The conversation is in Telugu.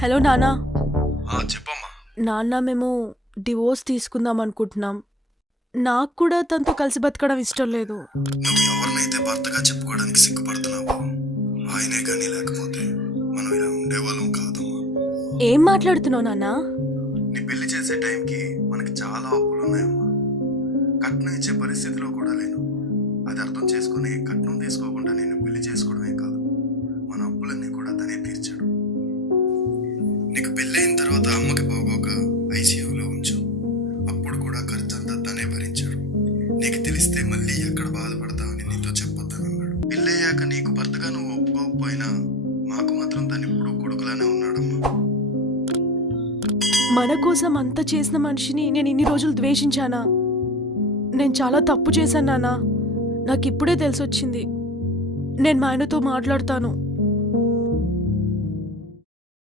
హలో నానా. చెప్పమ్మా. నాన్న మేము డివోర్స్ తీసుకుందాం అనుకుంటున్నాం. నాకు కూడా తనతో కలిసి బతకడం ఇష్టం లేదు. నువ్వు ఎవరినైతే భర్తగా చెప్పుకోవడానికి సిగ్గుపడుతున్నావో ఆయనే కానీ లేకపోతే మనం ఇలా ఉండేవాళ్ళం కాదమ్మా. ఏం మాట్లాడుతున్నావు నాన్నా? నీ పెళ్లి చేసే టైంకి మనకి చాలా అప్పులు ఉన్నాయమ్మా. కట్నం ఇచ్చే పరిస్థితిలో కూడా లేను. అది అర్థం చేసుకుని కట్నం తీసుకోకుండా నేను పెళ్లి చేసుకోవడమే కాదు, మన అప్పులన్నీ కూడా తనే తీర్చాడు. నీకు పెళ్ళైన తర్వాత అమ్మకి బాగోక ఐసీయూలో ఉంచు, అప్పుడు కూడా ఖర్చంతా తనే భరించాడు. నీకు తెలిస్తే మళ్ళీ ఎక్కడ బాధపడతావని నీతో చెప్పొద్దని అన్నాడు. పెళ్ళయ్యాక నీకు భర్తగా నువ్వు ఒప్పుకోకపోయినా మాకు మాత్రం తను ఇప్పుడు కొడుకులానే ఉన్నాడమ్మా. మన కోసం అంత చేసిన మనిషిని నేను ఇన్ని రోజులు ద్వేషించానా? నేను చాలా తప్పు చేశాను నాన్నా. నాకు ఇప్పుడే తెలిసొచ్చింది. నేను మా ఆయనతో మాట్లాడతాను.